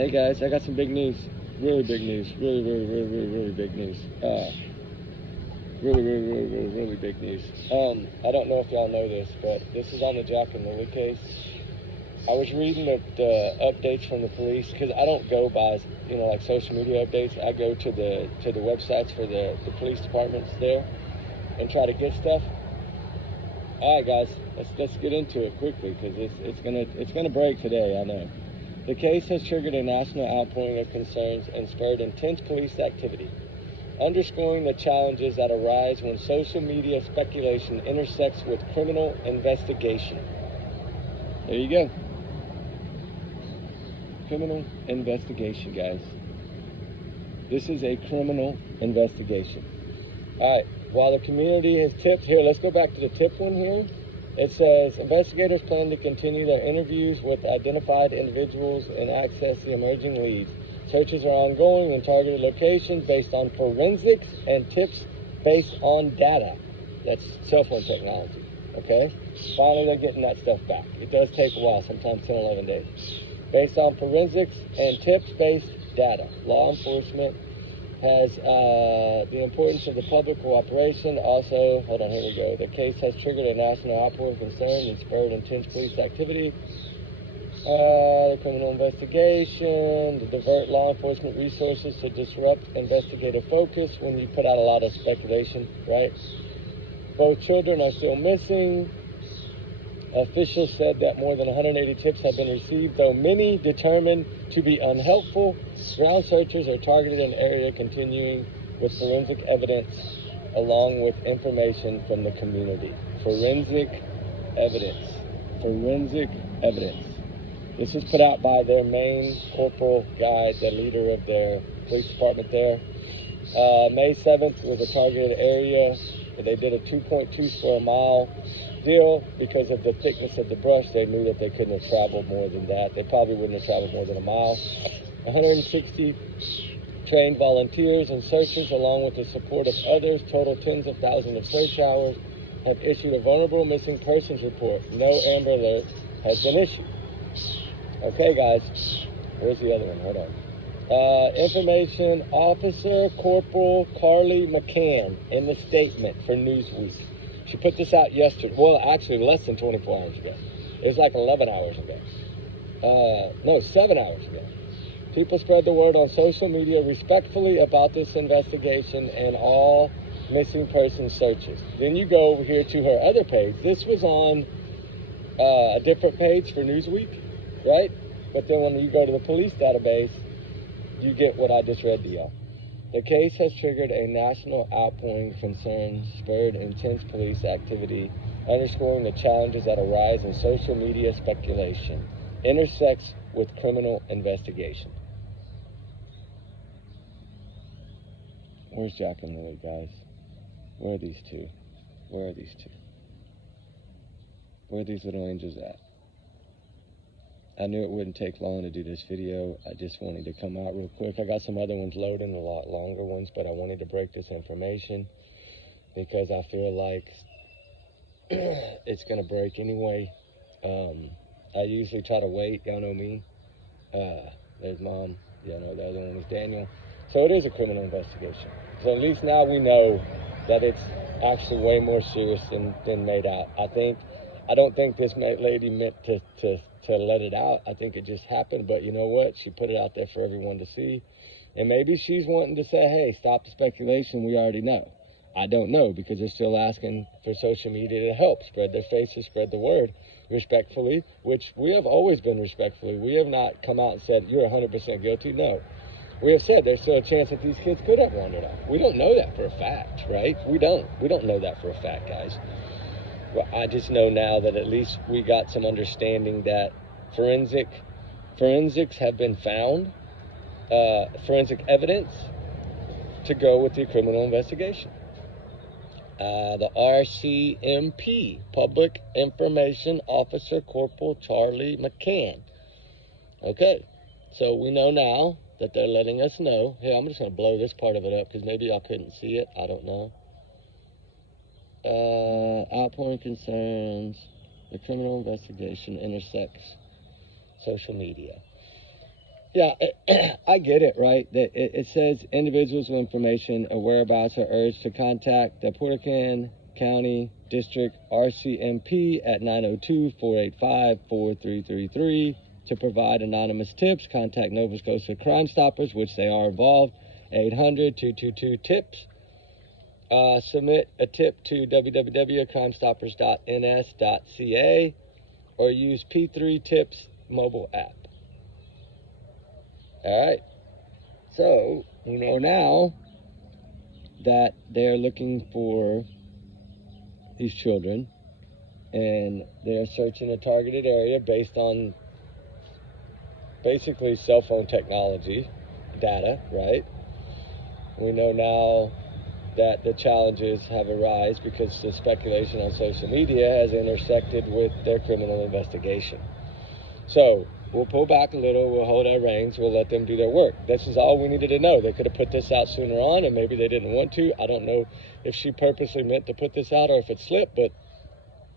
Hey guys, I got some big news. Really big news. Really big news. Really big news. I don't know if y'all know this, but this is on the Jack and Lily case. I was reading the updates from the police because I don't go by, like social media updates. I go to the websites for the police departments there and try to get stuff. All right, guys, let's get into it quickly because it's gonna break today. I know. The case has triggered a national outpouring of concerns and spurred intense police activity, underscoring the challenges that arise when social media speculation intersects with criminal investigation. There you go. Criminal investigation, guys. This is a criminal investigation. All right, while the community has tipped, here, let's go back to the tip one here. It says, investigators plan to continue their interviews with identified individuals and access the emerging leads. Searches are ongoing in targeted locations based on forensics and tips based on data. That's cell phone technology, okay? Finally, they're getting that stuff back. It does take a while, sometimes 10, 11 days. Based on forensics and tips-based data, law enforcement has the importance of the public cooperation. Also, hold on, here we go. The case has triggered a national outpour of concern and spurred intense police activity. The criminal investigation, to divert law enforcement resources to disrupt investigative focus when you put out a lot of speculation, right? Both children are still missing. Officials said that more than 180 tips have been received, though many determined to be unhelpful. Ground searchers are targeted in the area, continuing with forensic evidence along with information from the community. Forensic evidence. Forensic evidence. This was put out by their main corporal guy, the leader of their police department there. May 7th was a targeted area. They did a 2.2 square mile deal because of the thickness of the brush. They knew that they couldn't have traveled more than that. They probably wouldn't have traveled more than a mile. 160 trained volunteers and searchers, along with the support of others, total tens of thousands of search hours, have issued a vulnerable missing persons report. No Amber Alert has been issued. Okay, guys, where's the other one? Hold on. Information Officer Corporal Carly McCann in the statement for Newsweek. She put this out yesterday. Well, actually, less than 24 hours ago. It was like 11 hours ago. No, 7 hours ago. People spread the word on social media respectfully about this investigation and all missing person searches. Then you go over here to her other page. This was on a different page for Newsweek, right? But then when you go to the police database, you get what I just read to y'all. The case has triggered a national outpouring of concern, spurred intense police activity, underscoring the challenges that arise in social media speculation, intersects with criminal investigation. Where's Jack and Lily, guys? Where are these two? Where are these two? Where are these little angels at? I knew it wouldn't take long to do this video. I just wanted to come out real quick. I got some other ones loading, a lot longer ones, but I wanted to break this information because I feel like it's going to break anyway. I usually try to wait. Y'all know me. There's Mom. Y'all know the other one was Daniel. So it is a criminal investigation. So at least now we know that it's actually way more serious than made out. I don't think this lady meant to let it out. I think it just happened, but you know what? She put it out there for everyone to see. And maybe she's wanting to say, hey, stop the speculation. We already know. I don't know, because they're still asking for social media to help spread their faces, spread the word respectfully, which we have always been respectfully. We have not come out and said, you're 100% guilty. No. We have said there's still a chance that these kids could have wandered off. We don't know that for a fact, right? We don't know that for a fact, guys. Well, I just know now that at least we got some understanding that forensics have been found, forensic evidence to go with the criminal investigation. The RCMP, Public Information Officer Corporal Charlie McCann. Okay, so we know now that they're letting us know. Hey, I'm just going to blow this part of it up because maybe y'all couldn't see it. I don't know. Outpouring concerns, the criminal investigation intersects social media. Yeah, I get it, right? It says individuals with information or whereabouts are urged to contact the Portacan County District RCMP at 902-485-4333 to provide anonymous tips. Contact Nova Scotia Crime Stoppers, which they are involved, 800-222-TIPS. Submit a tip to www.crimestoppers.ns.ca or use P3 Tips mobile app. All right. So, we know now that they're looking for these children and they're searching a targeted area based on basically cell phone technology data, right? We know now that the challenges have arisen because the speculation on social media has intersected with their criminal investigation. So we'll pull back a little, we'll hold our reins, we'll let them do their work. This is all we needed to know. They could have put this out sooner on, and maybe they didn't want to. I don't know if she purposely meant to put this out or if it slipped, but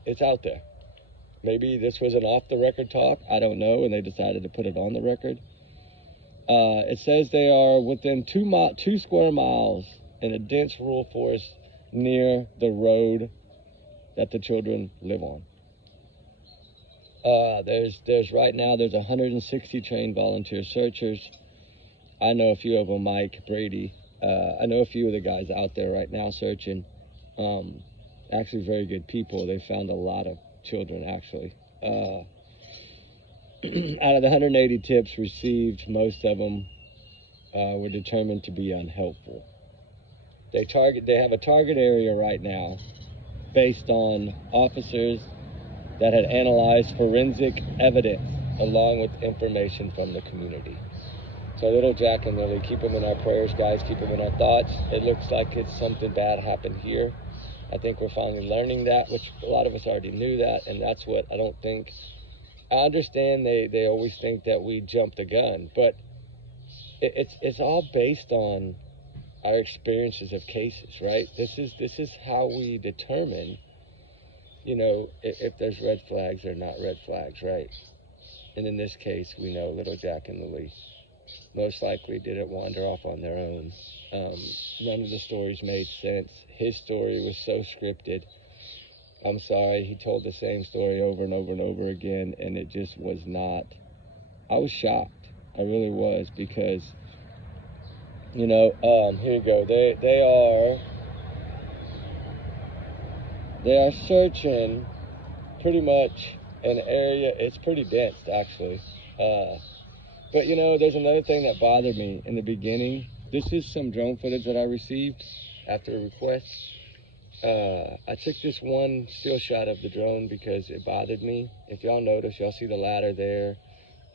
it's out there. Maybe this was an off-the-record talk, I don't know, and they decided to put it on the record. It says they are within 2 square miles in a dense rural forest near the road that the children live on. There's right now, there's 160 trained volunteer searchers. I know a few of them, Mike, Brady. I know a few of the guys out there right now searching. Actually very good people. They found a lot of children, actually. Out of the 180 tips received, most of them were determined to be unhelpful. They have a target area right now based on officers that had analyzed forensic evidence along with information from the community. So little Jack and Lily, keep them in our prayers, guys. Keep them in our thoughts. It looks like it's something bad happened here. I think we're finally learning that, which a lot of us already knew that, and that's what I don't think. I understand they always think that we jumped the gun, but it's all based on our experiences of cases, right? This is how we determine, you know, if there's red flags or not red flags, right? And in this case, we know little Jack and Lily most likely didn't wander off on their own. None of the stories made sense. His story was so scripted. I'm sorry, he told the same story over and over and over again, and it just was not. I was shocked. I really was, because, you know, here you go. They are searching pretty much an area. It's pretty dense, actually. But, you know, there's another thing that bothered me in the beginning. This is some drone footage that I received after a request. I took this one still shot of the drone because it bothered me. If y'all notice, y'all see the ladder there.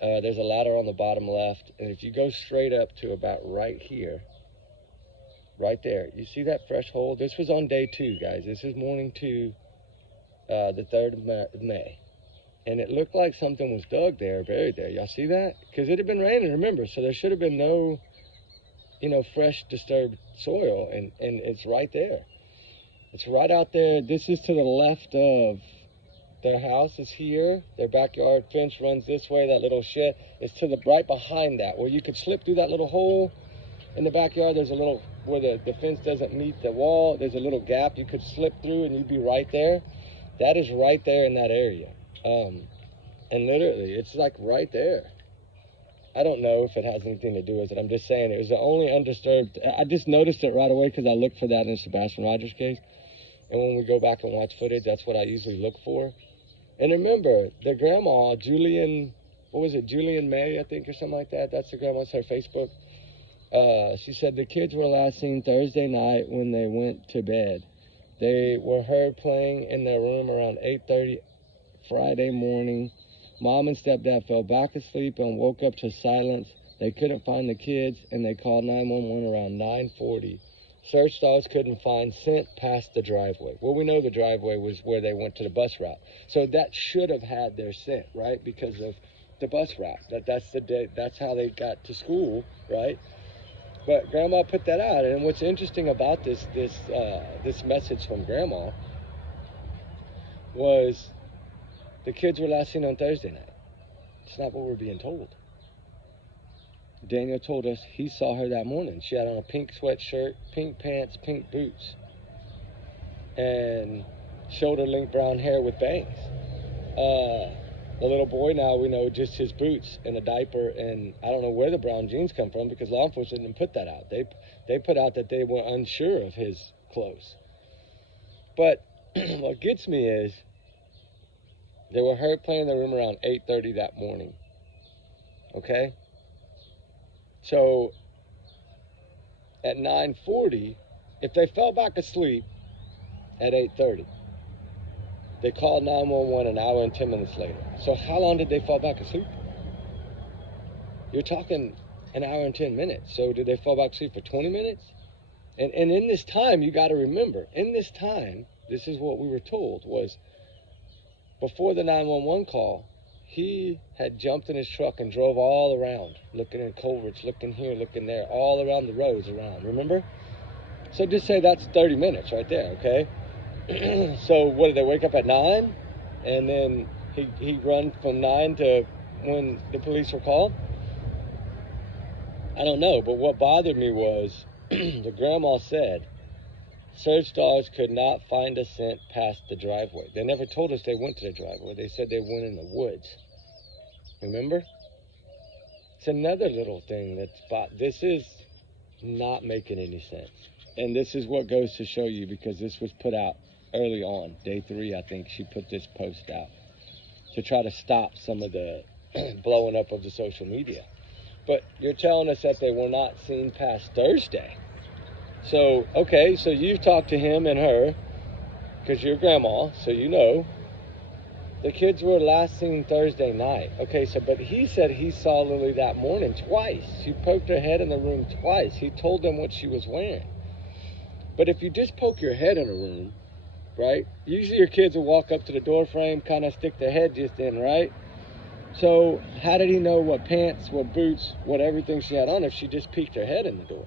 There's a ladder on the bottom left, and if you go straight up to about right here, right there, you see that fresh hole? This was on day 2, guys. This is morning 2, the 3rd of May. And it looked like something was dug there, buried there. Y'all see that? Because it had been raining, remember, so there should have been no, you know, fresh disturbed soil, and it's right there. It's right out there. This is to the left of their house. Is here. Their backyard fence runs this way. That little shed is to the right behind that, where you could slip through that little hole in the backyard. There's a little, where the fence doesn't meet the wall, there's a little gap you could slip through and you'd be right there. That is right there in that area. And literally, it's like right there. I don't know if it has anything to do with it. I'm just saying it was the only undisturbed. I just noticed it right away because I looked for that in the Sebastian Rogers case. And when we go back and watch footage, that's what I usually look for. And remember, the grandma, Julian, what was it, Julian May, I think, or something like that. That's the grandma's, her Facebook. She said the kids were last seen Thursday night when they went to bed. They were heard playing in their room around 8:30 Friday morning. Mom and stepdad fell back asleep and woke up to silence. They couldn't find the kids, and they called 911 around 9:40. Search dogs couldn't find scent past the driveway. Well, we know the driveway was where they went to the bus route. So that should have had their scent, right? Because of the bus route. That's how they got to school, right? But Grandma put that out. And what's interesting about this message from Grandma was the kids were last seen on Thursday night. It's not what we're being told. Daniel told us he saw her that morning. She had on a pink sweatshirt, pink pants, pink boots, and shoulder-length brown hair with bangs. The little boy, now we know just his boots and a diaper, and I don't know where the brown jeans come from because law enforcement didn't put that out. They put out that they were unsure of his clothes. But what gets me is they were heard playing in their room around 8:30 that morning. Okay? So at 9:40, if they fell back asleep at 8:30, they called 911 an hour and 10 minutes later. So how long did they fall back asleep? You're talking an hour and 10 minutes. So did they fall back asleep for 20 minutes? And in this time, you got to remember, in this time, this is what we were told, was before the 911 call, he had jumped in his truck and drove all around, looking in culverts, looking here, looking there, all around the roads around, remember? So just say that's 30 minutes right there, okay? So what, did they wake up at 9? And then he run from 9 to when the police were called? I don't know, but what bothered me was the grandma said search dogs could not find a scent past the driveway. They never told us they went to the driveway. They said they went in the woods. Remember? It's another little thing this is not making any sense. And this is what goes to show you, because this was put out early on, day 3, I think she put this post out to try to stop some of the blowing up of the social media. But you're telling us that they were not seen past Thursday. So, okay, so you've talked to him and her, because you're grandma, so you know. The kids were last seen Thursday night. Okay, so, but he said he saw Lily that morning twice. She poked her head in the room twice. He told them what she was wearing. But if you just poke your head in a room, right? Usually your kids will walk up to the door frame, kind of stick their head just in, right? So how did he know what pants, what boots, what everything she had on if she just peeked her head in the door?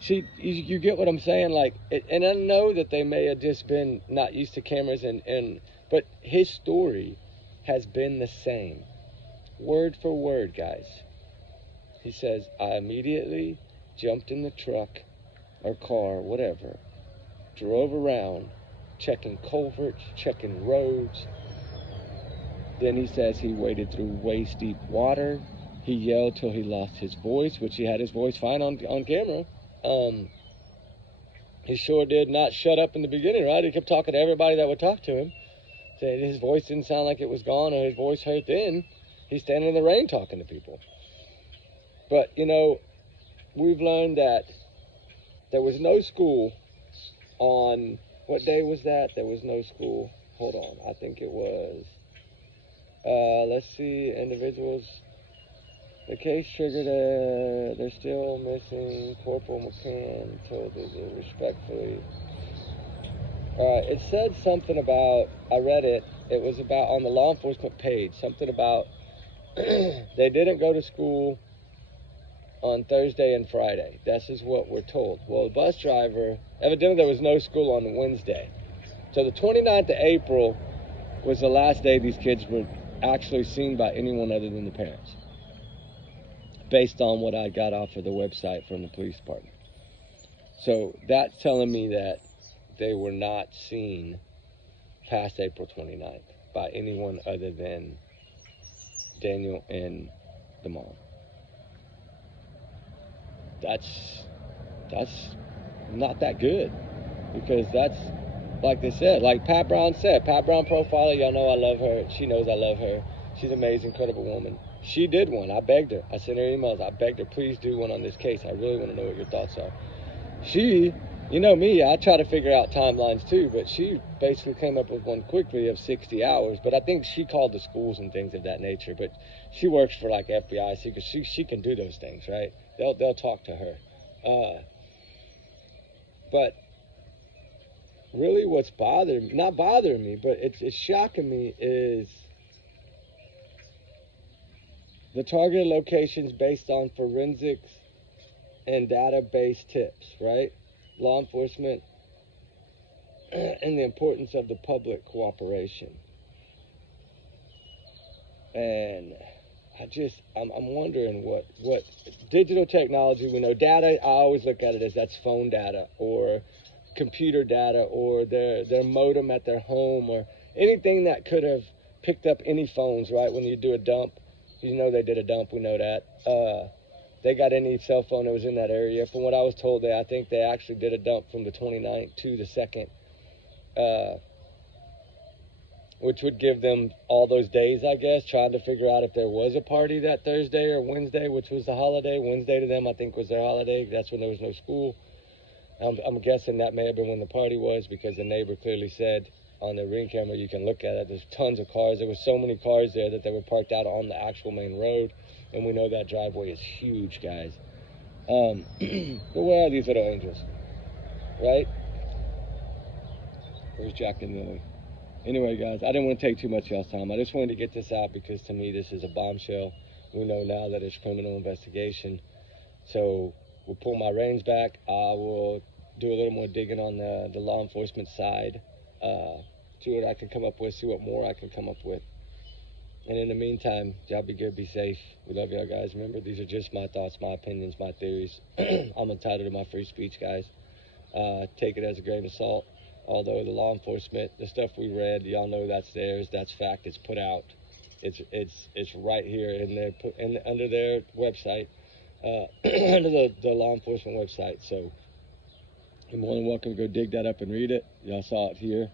See, you get what I'm saying? Like, and I know that they may have just been not used to cameras, but his story has been the same, word for word, guys. He says, I immediately jumped in the truck or car, whatever, drove around, checking culverts, checking roads. Then he says he waded through waist deep water. He yelled till he lost his voice, which he had his voice fine on camera. He sure did not shut up in the beginning, right? He kept talking to everybody that would talk to him. Saying his voice didn't sound like it was gone or his voice hurt then. He's standing in the rain talking to people. But, you know, we've learned that there was no school on, what day was that? There was no school. Hold on. I think it was, let's see, individuals. The case triggered they're still missing. Corporal McCann told us respectfully. It said something about, I read it, it was about on the law enforcement page, something about they didn't go to school on Thursday and Friday. This is what we're told. Well, the bus driver, evidently there was no school on Wednesday. So the 29th of April was the last day these kids were actually seen by anyone other than the parents, based on what I got off of the website from the police department. So that's telling me that they were not seen past April 29th by anyone other than Daniel and the mom. That's not that good, because that's, like they said, like Pat Brown said, Pat Brown profiler, y'all know I love her. She knows I love her. She's an amazing, incredible woman. She did one. I begged her. I sent her emails. I begged her, please do one on this case. I really want to know what your thoughts are. She, you know me, I try to figure out timelines too, but she basically came up with one quickly of 60 hours. But I think she called the schools and things of that nature. But she works for like FBI secrets. She can do those things, right? They'll talk to her. But really what's not bothering me, but it's shocking me is the targeted locations based on forensics and database tips, right? Law enforcement and the importance of the public cooperation. And I'm wondering what digital technology, we know data, I always look at it as that's phone data or computer data or their modem at their home or anything that could have picked up any phones, right? When you do a dump, you know they did a dump, we know that. They got any cell phone that was in that area. From what I was told, I think they actually did a dump from the 29th to the 2nd. Which would give them all those days, I guess, trying to figure out if there was a party that Thursday or Wednesday, which was the holiday. Wednesday to them, I think, was their holiday. That's when there was no school. I'm guessing that may have been when the party was, because the neighbor clearly said on the Ring camera, you can look at it, there's tons of cars. There were so many cars there that they were parked out on the actual main road, and we know that driveway is huge, guys. But where are these little angels, right? Where's Jack and Lily? Anyway, guys, I didn't want to take too much of y'all's time. I just wanted to get this out because to me this is a bombshell. We know now that it's criminal investigation. So we'll pull my reins back. I will do a little more digging on the law enforcement side. See what I can come up with, see what more I can come up with. And in the meantime, y'all be good, be safe. We love y'all, guys. Remember, these are just my thoughts, my opinions, my theories. I'm entitled to my free speech, guys. Take it as a grain of salt. Although the law enforcement, the stuff we read, y'all know that's theirs, that's fact, it's put out. It's right here in their, under their website, under the law enforcement website. So you're more than welcome to go dig that up and read it. Y'all saw it here.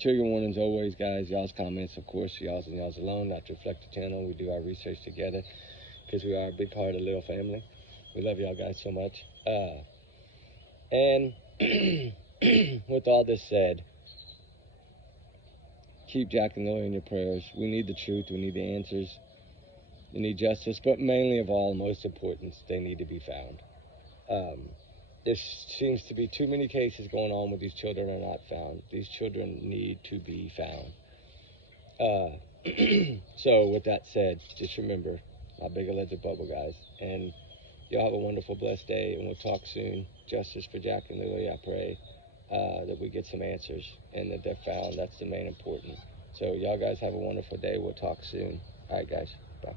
Trigger warnings always, guys. Y'all's comments, of course, y'all's and y'all's alone, not to reflect the channel. We do our research together because we are a big part of the little family. We love y'all guys so much. And with all this said, keep Jack and Lily in your prayers. We need the truth. We need the answers. We need justice. But mainly of all, most important, they need to be found. There seems to be too many cases going on where these children are not found. These children need to be found. So with that said, just remember my big alleged bubble, guys. And y'all have a wonderful, blessed day, and we'll talk soon. Justice for Jack and Lily, I pray that we get some answers and that they're found. That's the main important. So y'all guys have a wonderful day. We'll talk soon. All right, guys. Bye.